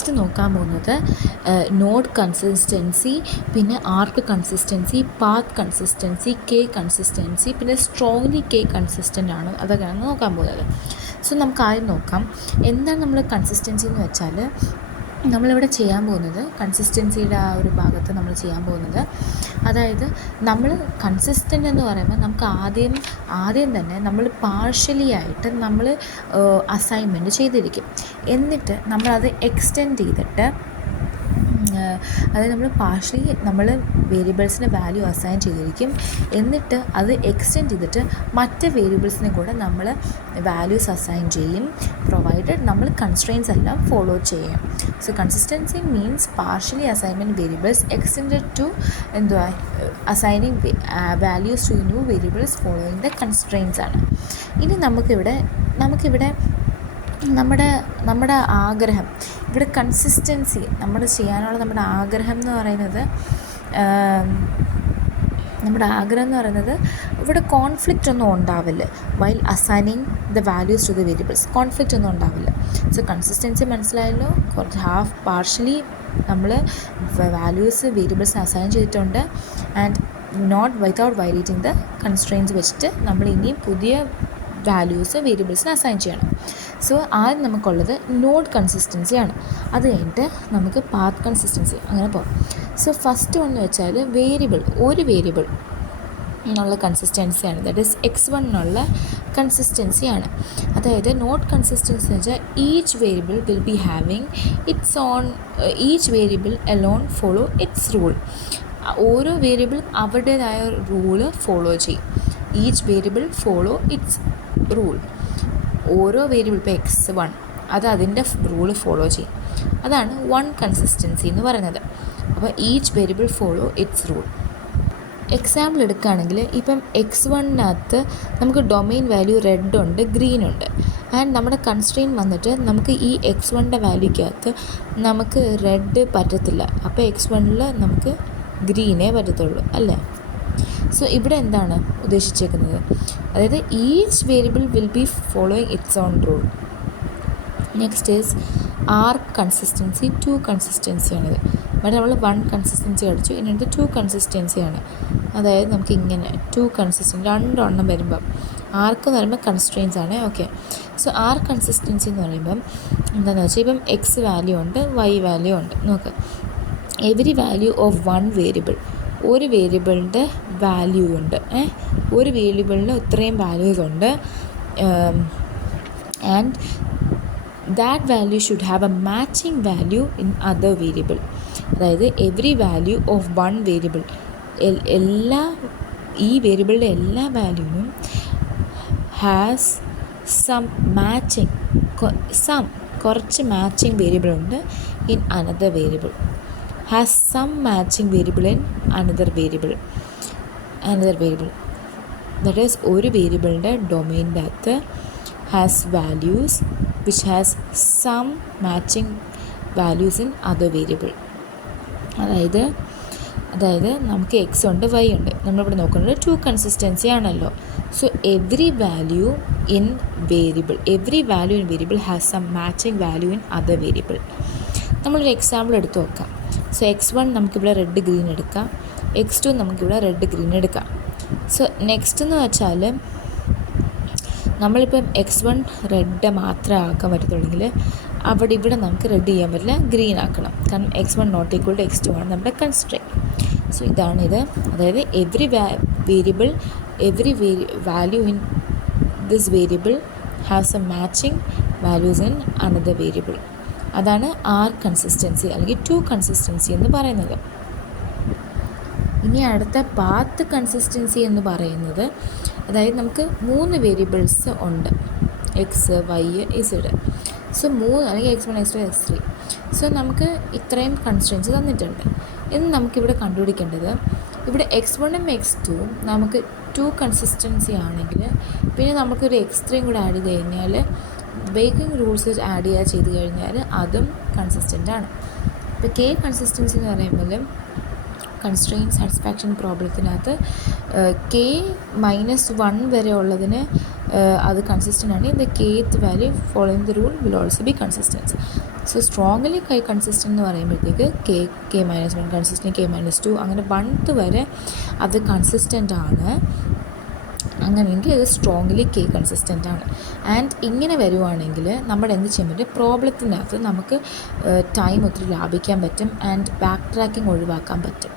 Next നോക്കാൻ പോകുന്നത് node consistency, പിന്നെ arc consistency, path consistency, K consistency, പിന്നെ സ്ട്രോങ്ലി കെ കൺസിസ്റ്റൻ്റ് ആണ്, അതൊക്കെയാണ് നോക്കാൻ പോകുന്നത്. സോ നമുക്ക് ആദ്യം നോക്കാം എന്താണ് നമ്മൾ കൺസിസ്റ്റൻസി എന്ന് വെച്ചാൽ. നമ്മളിവിടെ ചെയ്യാൻ പോകുന്നത് കൺസിസ്റ്റൻസിയുടെ ആ ഒരു ഭാഗത്ത് നമ്മൾ ചെയ്യാൻ പോകുന്നത്, അതായത് നമ്മൾ കൺസിസ്റ്റൻ്റ് എന്ന് പറയുമ്പോൾ നമുക്ക് ആദ്യം തന്നെ നമ്മൾ പാർഷ്യലി ആയിട്ട് നമ്മൾ അസൈൻമെൻറ്റ് ചെയ്തിരിക്കും. എന്നിട്ട് നമ്മളത് എക്സ്റ്റെൻഡ് ചെയ്തിട്ട്, അതായത് നമ്മൾ വേരിയബിൾസിന് വാല്യൂ അസൈൻ ചെയ്തിരിക്കും. എന്നിട്ട് അത് എക്സ്റ്റെൻഡ് ചെയ്തിട്ട് മറ്റ് വേരിയബിൾസിന് കൂടെ നമ്മൾ വാല്യൂസ് അസൈൻ ചെയ്യും, പ്രൊവൈഡഡ് നമ്മൾ കൺസ്ട്രെയിൻസ് എല്ലാം ഫോളോ ചെയ്യും. So consistency means partially assignment variables extended to assigning values to new variables following the constraints ആണ്. ഇനി നമുക്കിവിടെ നമ്മുടെ ആഗ്രഹം, ഇവിടെ കൺസിസ്റ്റൻസി നമ്മൾ ചെയ്യാനുള്ള നമ്മുടെ ആഗ്രഹം എന്ന് പറയുന്നത് ഇവിടെ കോൺഫ്ലിക്റ്റ് ഒന്നും ഉണ്ടാവില്ല. While assigning the values to the variables conflict ഒന്നും ഉണ്ടാവില്ല. സോ കൺസിസ്റ്റൻസി മനസ്സിലായല്ലോ. കുറച്ച് പാർഷ്യലി നമ്മൾ വാല്യൂസ് വേരിയബിൾസിന് അസൈൻ ചെയ്തിട്ടുണ്ട് and not without violating the constraints വെച്ചിട്ട് നമ്മൾ ഇനിയും പുതിയ വാല്യൂസ് വേരിയബിൾസിന് അസൈൻ ചെയ്യണം. സോ ആദ്യം നമുക്കുള്ളത് നോഡ് കൺസിസ്റ്റൻസിയാണ്. അത് കഴിഞ്ഞിട്ട് നമുക്ക് പാത്ത് കൺസിസ്റ്റൻസി, അങ്ങനെ പോകാം. സോ ഫസ്റ്റ് എന്ന് വെച്ചാൽ ഒരു വേരിയബിൾ എന്നുള്ള കൺസിസ്റ്റൻസിയാണ്, ദാറ്റ് ഈസ് x1 എന്നുള്ള കൺസിസ്റ്റൻസിയാണ്. അതായത് നോട്ട് കൺസിസ്റ്റൻസി എന്ന് വെച്ചാൽ each variable will be having it's on, each variable alone follow it's rule. ഓരോ വേരിയബിൾ അവരുടേതായ റൂള് ഫോളോ ചെയ്യും. Each variable follow it's rule. ഓരോ വേരിയബിൾ ഇപ്പോൾ x1 അത് അതിൻ്റെ റൂള് ഫോളോ ചെയ്യും. അതാണ് വൺ കൺസിസ്റ്റൻസി എന്ന് പറയുന്നത്. അപ്പോൾ each variable follow it's rule. Example എടുക്കുകയാണെങ്കിൽ ഇപ്പം x1-നകത്ത് നമുക്ക് ഡൊമെയിൻ വാല്യൂ റെഡ് ഉണ്ട്, ഗ്രീൻ ഉണ്ട്. ആൻഡ് നമ്മുടെ കൺസ്ട്രെയിൻ വന്നിട്ട് നമുക്ക് ഈ x1-ൻ്റെ വാല്യൂക്കകത്ത് നമുക്ക് റെഡ് പറ്റത്തില്ല. അപ്പോൾ x1-ൽ നമുക്ക് ഗ്രീനേ പറ്റത്തുള്ളൂ, അല്ലേ? സോ ഇവിടെ എന്താണ് ഉദ്ദേശിച്ചേക്കുന്നത്? അതായത് each variable will be following its own rule. Next is arc consistency, two കൺസിസ്റ്റൻസിയാണിത്. ഇവിടെ നമ്മൾ വൺ കൺസിസ്റ്റൻസി അടിച്ചു, ഇനി അടുത്ത് ടു കൺസിസ്റ്റൻസിയാണ്. അതായത് നമുക്ക് ഇങ്ങനെ ടു കൺസിസ്റ്റൻസി രണ്ടെണ്ണം വരുമ്പം ആർക്ക് എന്ന് പറയുമ്പോൾ കൺസ്ട്രെയിൻസ് ആണ്. ഓക്കെ, സോ ആർ കൺസിസ്റ്റൻസി എന്ന് പറയുമ്പം എന്താണെന്ന് വെച്ചാൽ ഇപ്പം എക്സ് വാല്യൂ ഉണ്ട്, വൈ വാല്യൂ ഉണ്ട്. നോക്ക്, every value of one variable, ഒരു വേരിയബിളിൻ്റെ വാല്യൂ ഉണ്ട്. ഒരു വേരിയബിളിന് ഇത്രയും വാല്യൂസ് ഉണ്ട്. And that value should have a matching value in other variable. അതായത് every value of one variable, ഈ വേരിയബിളിൻ്റെ എല്ലാ വാല്യൂവിനും ഹാസ് സം മാച്ചിങ്, കുറച്ച് മാച്ചിങ് വേരിയബിൾ ഉണ്ട് in another variable. has some matching variable in another variable. That is, ഒരു വേരിയബിളിൻ്റെ ഡൊമെയിൻ്റെ അകത്ത് has values which has some matching values in other variable. അതായത് നമുക്ക് എക്സ് ഉണ്ട്, വൈ ഉണ്ട്. നമ്മളിവിടെ നോക്കുന്നത് ടു കൺസിസ്റ്റൻസി ആണല്ലോ. So every value in variable has some matching value in other variable. നമ്മളൊരു എക്സാമ്പിൾ എടുത്ത് നോക്കാം. സോ x1 നമുക്കിവിടെ റെഡ് ഗ്രീൻ എടുക്കാം, x2 നമുക്കിവിടെ റെഡ് ഗ്രീൻ എടുക്കാം. സോ നെക്സ്റ്റ് എന്ന് വെച്ചാൽ നമ്മളിപ്പം x1 റെഡ് മാത്രമേ ആക്കാൻ പറ്റത്തുള്ളെങ്കിൽ ഇവിടെ നമുക്ക് റെഡ് ചെയ്യാൻ പറ്റില്ല, ഗ്രീൻ ആക്കണം. കാരണം x1 not equal to x2 ആണ് നമ്മുടെ കൺസ്ട്രെയിൻ. സോ ഇതാണിത്. അതായത് every value in this variable has A matching values in another variable. അതാണ് ആർ കൺസിസ്റ്റൻസി അല്ലെങ്കിൽ ടു കൺസിസ്റ്റൻസി എന്ന് പറയുന്നത്. ഇനി അടുത്ത പാത്ത് കൺസിസ്റ്റൻസി എന്ന് പറയുന്നത്, അതായത് നമുക്ക് 3 വേരിയബിൾസ് ഉണ്ട്, എക്സ്, വൈ, ഇസഡ്. സോ 3 അല്ലെങ്കിൽ x1, x2, x3. സോ നമുക്ക് ഇത്രയും കൺസ്ട്രെയിൻസ് തന്നിട്ടുണ്ട്. ഇന്ന് നമുക്കിവിടെ കണ്ടുപിടിക്കേണ്ടത്, ഇവിടെ x1ഉം x2ഉം നമുക്ക് ടു കൺസിസ്റ്റൻസി ആണെങ്കിൽ പിന്നെ നമുക്കൊരു x3 കൂടെ ആഡ് ചെയ്ത് കഴിഞ്ഞാൽ ബേക്കിംഗ് റൂൾസ് ചെയ്ത് കഴിഞ്ഞാൽ അതും കൺസിസ്റ്റൻ്റ് ആണ്. ഇപ്പോൾ കെ കൺസിസ്റ്റൻസി എന്ന് പറയുമ്പോൾ കൺസ്ട്രെയിൻ സാറ്റിസ്ഫാക്ഷൻ പ്രോബ്ലത്തിനകത്ത് k-1 വരെ ഉള്ളതിന് അത് കൺസിസ്റ്റൻ്റ് ആണ്. The kth value following the rule will also be consistence. So strongly consistent എന്ന് പറയുമ്പോഴത്തേക്ക് K-1 കൺസിസ്റ്റൻ്റ് K-2 അങ്ങനെ 1 വരെ അത് കൺസിസ്റ്റൻ്റ് ആണ്. അങ്ങനെയെങ്കിൽ അത് സ്ട്രോങ്ലി കൺസിസ്റ്റൻ്റ് ആണ്. ആൻഡ് ഇങ്ങനെ വരുവാണെങ്കിൽ നമ്മൾ എന്ത് ചെയ്യാൻ പറ്റും, പ്രോബ്ലത്തിനകത്ത് നമുക്ക് ടൈം ഒത്തിരി ലാഭിക്കാൻ പറ്റും ആൻഡ് ബാക്ക് ട്രാക്കിംഗ് ഒഴിവാക്കാൻ പറ്റും.